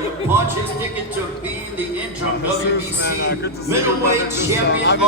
would punch his ticket to being the interim WBC middleweight champion of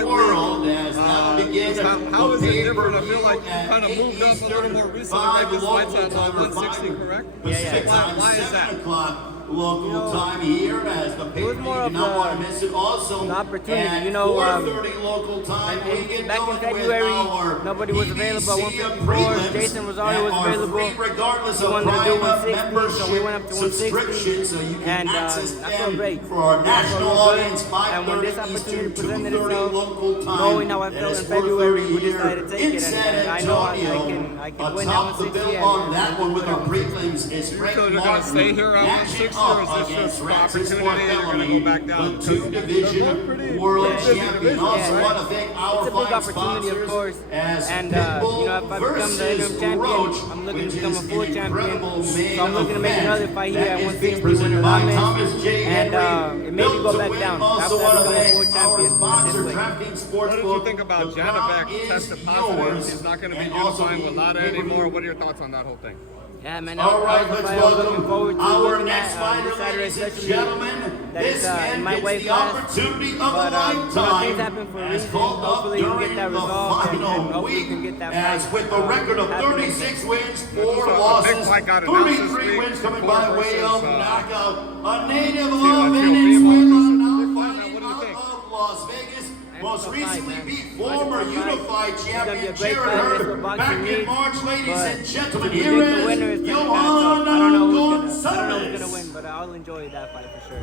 the world as that begins how is it different? I feel like you kind of moved up a little more recently, right? This fight's at 160, correct? Pacific time, Why is 7 that? o'clock local time here as the pay-per-view did not want to miss it. Also, an opportunity, at you know, 4:30 local time, we get back in going February, with our nobody was available at PBC 154. prelims Jason Rosario was that are available. free regardless He of wanted to do Prime 160, so we went up to subscription, 160. so you can And access I felt them great. for our national audience, And when this 5:30 opportunity Eastern, presented 2:30 itself, local time. knowing how I That felt is in February, we 4:30 decided to take in it. San And I know Antonio. I can win that Atop the 160. bill on that one with our prelims is Frank So you're Martin. going to stay here at matching 160, or is up this against just an Francis opportunity and you're going to go back down? the two-division world champion. Also want to thank our It's a big fight opportunity, of sponsors course. as And Pitbull you know, if I become the interim versus champion, Roach, I'm looking which to become a is full an champion. incredible So I'm looking to make main another event fight here that at is being 160 presented with by Ramos. Thomas J. And Henry. it made me go back down Also after I want to become a thank full our champion. sponsor, This way. DraftKings What did Sportsbook. you think about The crowd Janabek is tested positive? yours. He's not going to be And also unifying with the Lada anymore. What are your thoughts on that whole thing? Yeah, man. All right, let's welcome our looking next at, fighter, this Saturday, ladies and especially gentlemen. that This it's, in man my gets weight the class. opportunity of a But lifetime things happen for a as reason. called up Hopefully we can during get that the resolved and final hopefully we can week get that as fight, with a record of happening. 36 wins, 4 So, a big losses, fight got announced this 33 week. wins coming Crawford by way of versus, knockout. A native of Teofimo. Venezuela now What do fighting you out think? of Las Vegas. Most tough recently fight, man. beat former It's a tough fight. unified It's gonna be champion a great Jared fight. That's Hurd what boxing back in needs. March, ladies But and gentlemen. to Here predict the is winner is gonna be Johanna tough. I don't know who's Gonzalez. gonna win, but I'll enjoy that fight for sure.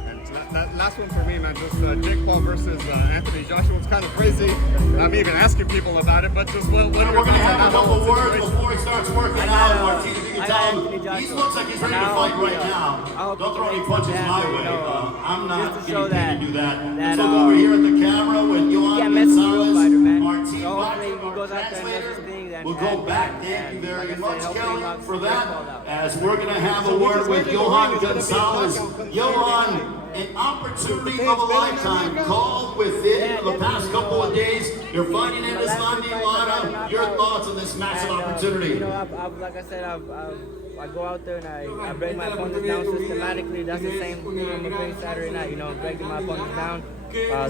Last one for me, man. Just Jake Paul versus Anthony Joshua. It's kind of crazy. I'm even asking people about it, but just what are We're your going to thoughts on have that a couple whole words situation? before he starts working I out. got, Martinez, you can I got tell Anthony him Joshua. he looks like he's ready to And I fight hope, right now. I hope Don't he throw any makes punches something my happen, way. you know, I'm not just to show getting paid that- to do that. that, Let's look over here at the camera with You Johan can't mess with your Gonzalez, fighter, man. Martin So hopefully Bachman, he our goes out there and does translator. his thing. We'll go back. Thank you very like I much, said, hopefully Kelly, he knocks for the that. ball out. As we're going to have a word with Johan Gonzalez. Johan, an opportunity of a lifetime called within the past couple of days. You're fighting in this Lada. Your thoughts on this massive opportunity? You know, like I said, I go out there and I break my opponents down systematically. That's the same thing I'm doing Saturday night. You know, breaking my opponents down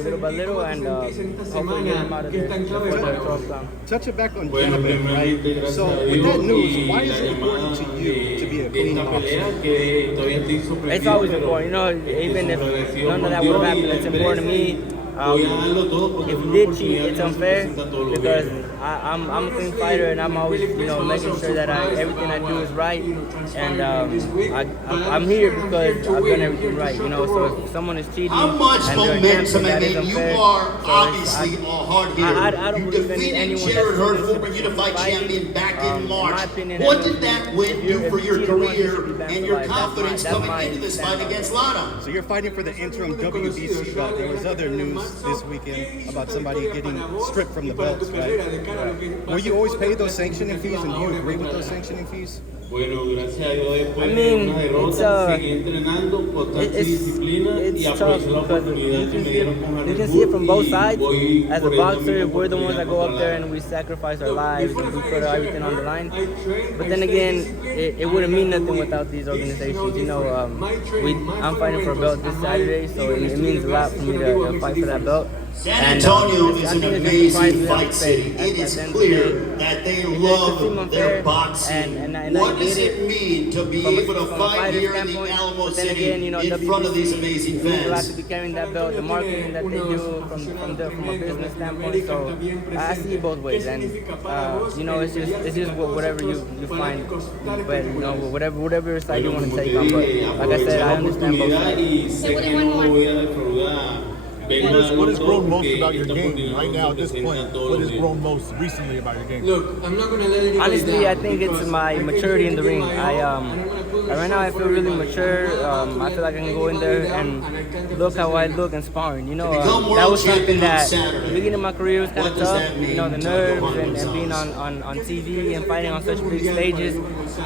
little by little and hopefully get them out of there before the 12th round. Touch it back on Janabek, right? So with that news, why is it important to you to be a clean boxer? It's always important, you know, even if none of that would have happened, it's important to me. If you did cheat, it's unfair because I'm a clean fighter and I'm always, you know, making sure that everything I do is right. And I'm here because I've done everything right, you know. So if someone is cheating, How much and they're momentum, that I is mean, you unfair. are So obviously a hard hitter. I don't You believe defeated anyone Jared that's Hurd, doing former this unified fighting. champion, back in In March. my opinion, What everyone- did that win if you- do if for you your cheat once, you should career be banned and for your life. confidence That's coming my into this fight standard. against Lada? So you're fighting for the interim WBC belt. There was other news this weekend about somebody getting stripped from the belts, right? Will you always pay those sanctioning fees, and do you agree with those sanctioning fees? I mean, it's tough because you can see it from both sides. As a boxer, we're the ones that go up there and we sacrifice our lives and we put everything on the line. But then again, it wouldn't mean nothing without these organizations. You know, I'm fighting for a belt this Saturday, so it means a lot for me to fight for that belt. San Antonio is an amazing fight city. It is clear that they love their boxing. What does it mean to be able to fight here in the Alamo City in front of these amazing People have fans? to be carrying that belt, the marketing that they do from a business standpoint. So I see it both ways, and you know, it's just whatever you find, but you know, whatever side you want to take on. But like I said, I understand both sides. What has grown most about your game right now at this point? What has grown most recently about your game? Look, I'm not gonna let anybody Honestly, down. I think it's my maturity in the ring. Right now I feel really mature. I feel like I can go in there and look how I look in sparring. You know, that was something that the beginning of my career was kind of tough. You know, the nerves and being on TV and fighting on such big stages.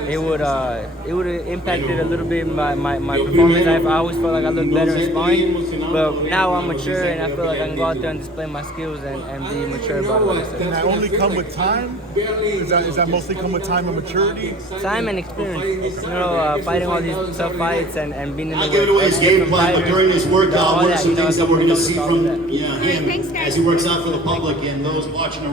It would have impacted a little bit my performance. I always felt like I looked better in sparring, but now I'm mature and I feel like I can go out there and display my skills and be mature about it. Can that only come with time? Is that mostly come with time and maturity? Time and experience. You know, fighting all these tough fights and being in the I'll give it away his game plan, but during his workout, all what are that, some you know, things that we're going to see all from that. him as he works out for the public and those watching around?